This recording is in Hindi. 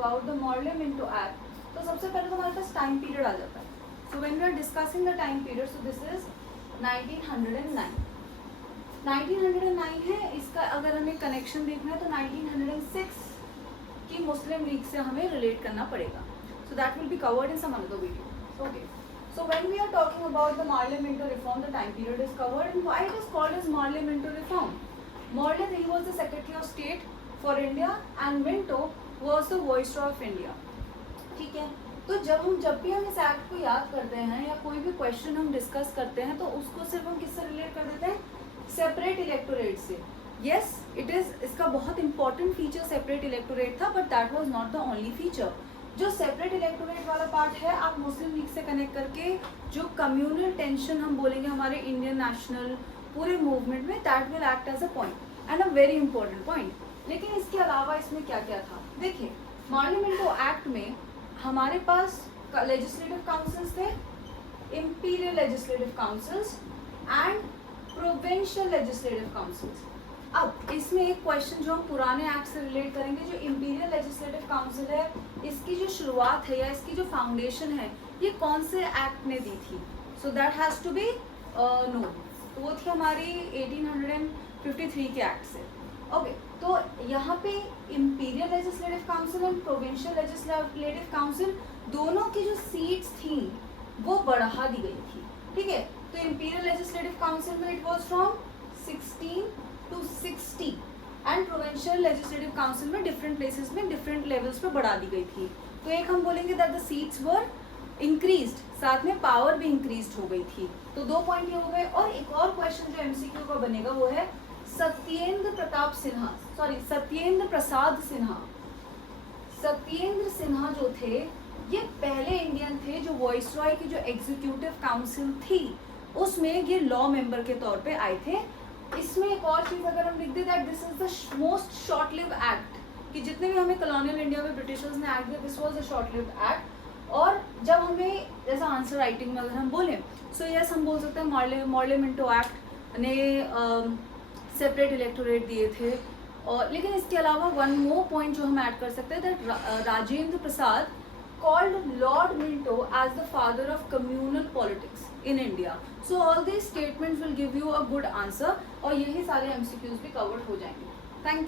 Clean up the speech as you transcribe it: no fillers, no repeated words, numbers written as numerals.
अबाउट द मॉर्ले-मिंटो एक्ट, तो सबसे पहले तो हमारे पास टाइम पीरियड आ जाता है. So when we are discussing the time period, so this is 1909. 1909 है. इसका अगर हमें कनेक्शन देखना है तो 1906 की मुस्लिम लीग से हमें रिलेट करना पड़ेगा. So that will be covered in some another video. Okay, so when we are talking about the Marle-Minto reform, the time period is covered, and why it is called as Marle-Minto reform. Marle, he was the Secretary of State for India and Minto was the Viceroy of India. ठीक है, तो जब भी हम इस एक्ट को याद करते हैं या कोई भी क्वेश्चन हम डिस्कस करते हैं तो उसको सिर्फ हम किससे रिलेट कर देते हैं? सेपरेट इलेक्टोरेट से. यस, इट इज, इसका बहुत इंपॉर्टेंट फीचर सेपरेट इलेक्टोरेट था, but that was not the only feature. जो सेपरेट इलेक्टोरेट वाला पार्ट है, आप मुस्लिम लीग से कनेक्ट करके जो कम्युनल टेंशन हम बोलेंगे हमारे इंडियन नेशनल पूरे मूवमेंट में, that will act as a point and a very important point. लेकिन इसके अलावा इसमें क्या क्या था? देखिए, मार्ले-मिंटो एक्ट में हमारे पास लेजिस्लेटिव काउंसिल्स थे, imperial legislative councils and provincial legislative councils. अब इसमें एक क्वेश्चन जो हम पुराने एक्ट से रिलेट करेंगे, जो इंपीरियल लेजिस्लेटिव काउंसिल है, इसकी जो शुरुआत है या इसकी जो फाउंडेशन है, ये कौन से एक्ट ने दी थी? So that has to be know. तो वो थी हमारी 1853 के एक्ट से. ओके, तो यहाँ पे imperial legislative council and provincial legislative council दोनों की जो सीट्स थी वो बढ़ा दी गई थी. ठीक है, तो इंपीरियल लेजिस्लेटिव काउंसिल में it was from 16 to 60 and provincial legislative council में डिफरेंट प्लेसेस में डिफरेंट लेवल्स पे बढ़ा दी गई थी. तो एक हम बोलेंगे that the seats were increased, साथ में पावर भी इंक्रीज्ड हो गई थी. तो 2 पॉइंट ये हो गए. और एक और क्वेश्चन जो एमसीक्यू का बनेगा वो है सत्येंद्र प्रसाद सिन्हा. सत्येंद्र सिन्हा जो थे, ये पहले इंडियन थे जो वॉइसरॉय की जो एग्जीक्यूटिव काउंसिल थी उसमें ये लॉ मेंबर के तौर पे आए थे. इसमें एक और चीज अगर हम लिख दे that this is the most short live act, कि जितने भी हमें कॉलोनियल इंडिया में ब्रिटिशर्स ने एक्ट दिया, this was a short live act. और जब हमें जैसा आंसर राइटिंग में अगर हम बोलें, सो यस हम बोल सकते हैं मार्ले-मिंटो एक्ट ने सेपरेट इलेक्टोरेट दिए थे. और लेकिन इसके अलावा वन मोर पॉइंट जो हम ऐड कर सकते हैं that Rajendra Prasad called Lord Minto as the father of communal politics in India. So all these statements will give you a good answer और यही सारे MCQs भी covered हो जाएंगे. Thank you.